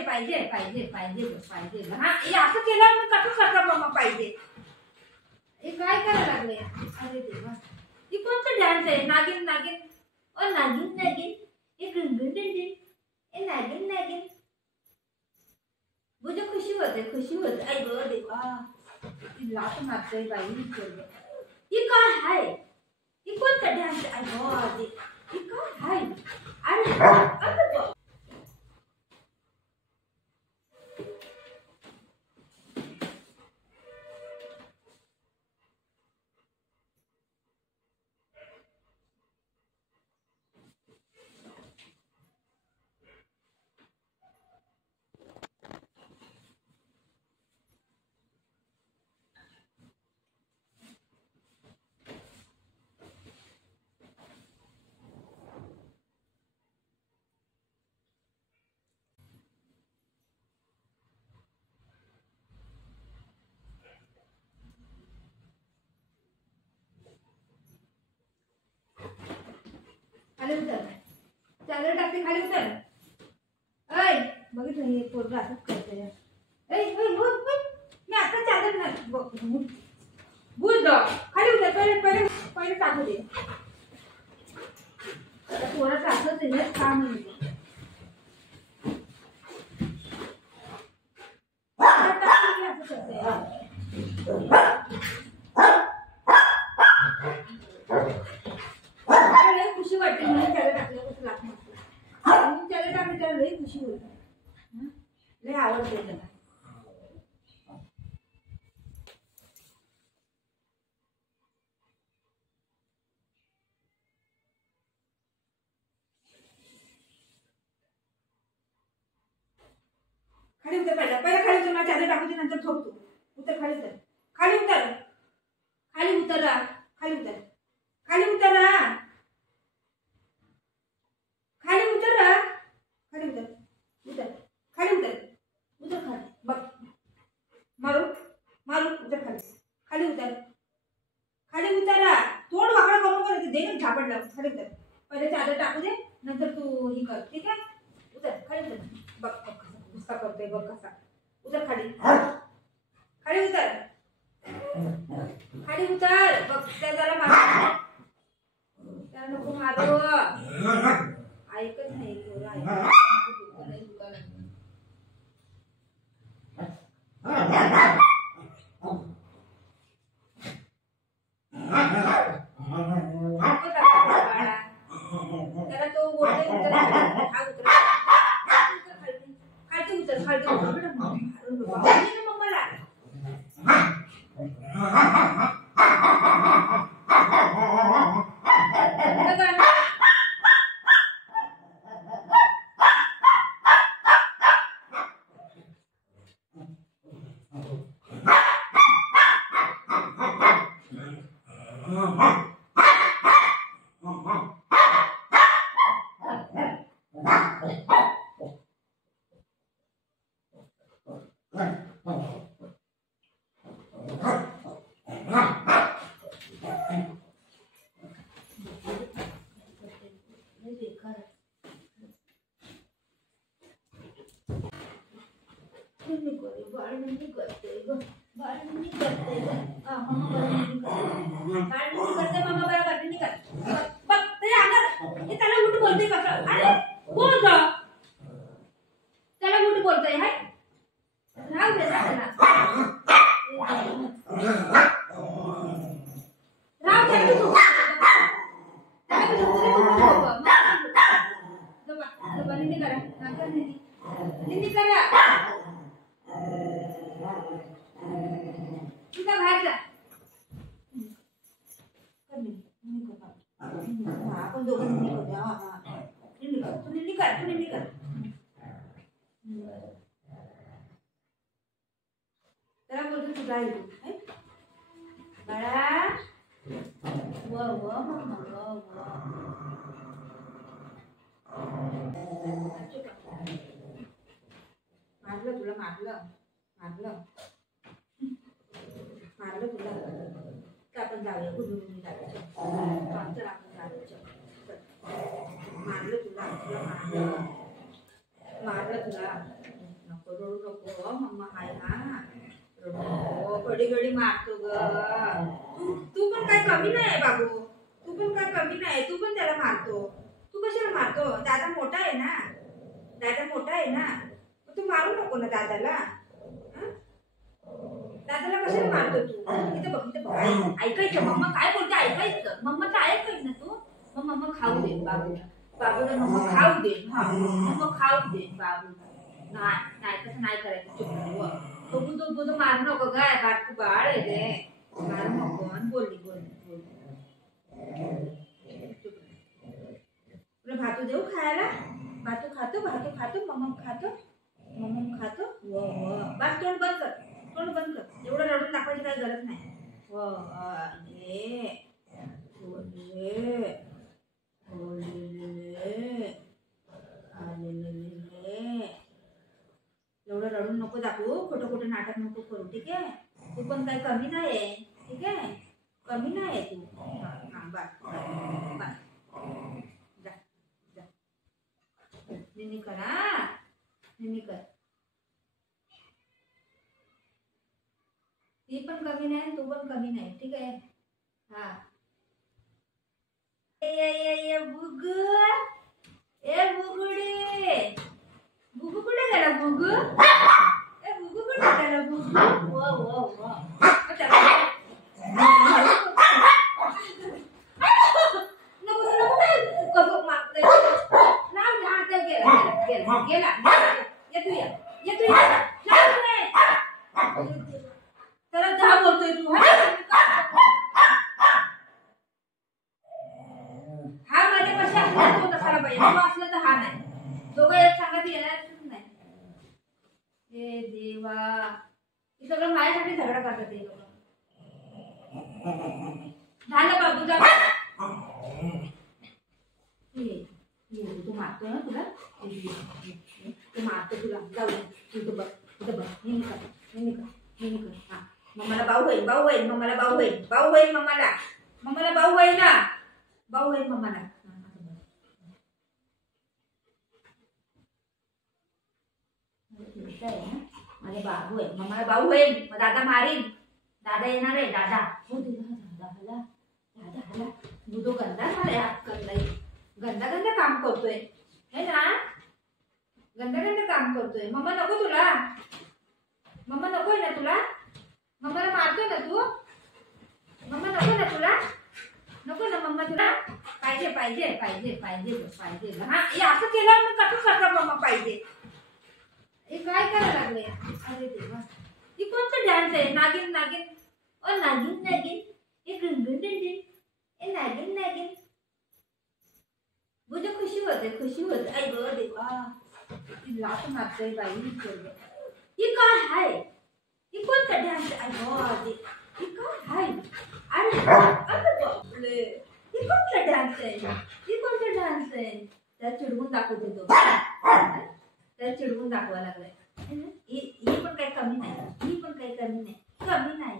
पाहिजे पाहिजे पाहिजे पाहिजे पाहिजे हा हे असं केलं मग कसं करता मम्मा पाहिजे हे काय करायला लागले अरे देवा ही कोणतं डान्स आहे नागिन नागिन ओ नागिन नागिन ये गुनगुन गुनगुन ए नागिन नागिन मुझे खुशी होते आई गो देवा ती लात मारते बाई ही काय आहे ही कोणतं डान्स आई गो ही काय आहे अरे खाली उतर चादर टाकते खाली उतर ऐ बघितलं हे पोरगा असंच करते ऐ मी आता चादर भूल खाली उतर पहिले पहिले पहिले टाकू दे पोराचं असंच आहे काम असं करते खुशी वाटते म्हणून त्याला टाकलं कसं लाख म्हणून त्याला टाकलं त्याला लई खुशी होती लई आवडते त्याला खाली उतर पहिला खाली उतर मला चादर टाकू दे नंतर झोप तू उतर खाली उतर खाली उतर खाली उतर खाली उतर खाली उतर खाली उतर खाली उतर उतर खाली उतर उतर खाली बघ मारू मारू उतर खाली उतर खाली उतर तोंड वाकडं करू नको दे ना झापडला खाली उतर पहिले चादर टाकू दे नंतर तू ही कर ठीक आहे उतर खाली उतर बघ गुस्सा करतोय बघ कसा उतर खाली खाली उतर खाली उतर बघ त्या जरा मार त्याला नको मारू ऐकत नाही त्याला तो बोलतोय उतर खालती उतर खालती मम्माला मारलं तुला नको रडू नको, मम्मा हाय ना, रडू नको, घडी घडी मारतो ग. तू पण काय कमी नाही बाबू, तू पण काय कमी नाही, तू पण त्याला मारतो. तू कशाला मारतो? दादा मोठा आहे ना, दादा मोठा आहे ना, तू मारू नको ना दादाला. दादाला कशाला मारतो तू? इथे बघ, इथे बघ, ऐकायचं मम्मा काय बोलते, ऐकायचं. मम्मा तर ऐकायच ना तू. मग मम्मा खाऊ दे बाबूला, बाबूला मम्मा खाऊ दे. हा मम्मा खाऊ दे बाबूला. नाही नाही तसं नाही करायचं. चुप तू तू मारू नको काय, बारकू बाळ आहे रे, मारू नको. बोलली बोलली तुला भातू देऊ खायला? भातू खातो, भातू खातो, मम्मा खातो, मम्मा खातो. बस तोंड बंद कर, तोंड बंद कर. एवढं रडून दाखवायची काही गरज नाही. एवढं रडून नको दाखवू, खोटं खोटं नाटक नको करू, ठीक आहे? तू पण काही कमी नाही, ठीक आहे? कमी नाही तू. हा बस जा जा, निनी करा, निनी कर. ती पण कमी नाही, तू पण कमी नाही, ठीक आहे? हा ए बुगू, ए बुगुडी, बुगू कुठे गेला बुगू? ए बुगू कुठे गेला बुगू? वो कसं मागतोय ना, गेला गेला गेला, येतोय त्याला जा बोलतोय तू. हा माझ्या कशा असला तो तसाला पाहिजे, तो असला तर हा नाही. दोघं एक सांगत येणारच नाही. हे देवा, हे सगळं माझ्यासाठी झगडा करतात ते लोक. झालं बाबू जा. तू मारतो ना तुला, तू मारतो तुला. जाऊ तू बघ, इथं बघ, नेहमी कर, नेहमी कर, नेहमी कर. हा मम्माला भाऊ होईल, भाऊ होईल, मम्माला भाऊ होईल, भाऊ होईल, मम्माला मम्माला भाऊ होईल ना, भाऊ होईल मम्माला. माझे बाबू आहे, मम्माला भाऊ होईल, मग दादा मारील. दादा येणार आहे, दादा. हो दादा आला, दादा आला. तो गंदा झालाय, हात करलाय, गंदा गंदा काम करतोय है ना, गंदा गंदा काम करतोय. मम्मा नको तुला, मम्मा नकोय ना तुला, मम्माला मारतोय ना तू, मम्मा नको ना तुला, नको ना मम्मा तुला. पाहिजे पाहिजे पाहिजे पाहिजे पाहिजे. हा हे असं केलं मग कसं करता मम्मा पाहिजे. हे काय करायला लागले? अरे देवा, ही कोणतं डान्स आहे? नागिन नागिन, ओ नागिन नागिन, हे गुनगुन गुनगुन, हे नागिन नागिन. मुझे खुशी होते, खुशी होते. आई गो देवा, ती लात मारतोय बाई. ही काय आहे? ही कोणता डान्स आहे? आई गो, ही काय आहे? अरे अरे बापरे, ही कोणता डान्स आहे? ही कोणता डान्स आहे? त्याला चिडवून दाखवते तो, त्याला चिडवून दाखवायला लागलाय. ही पण काही कमी नाही, ही पण काही कमी नाही, कमी नाही.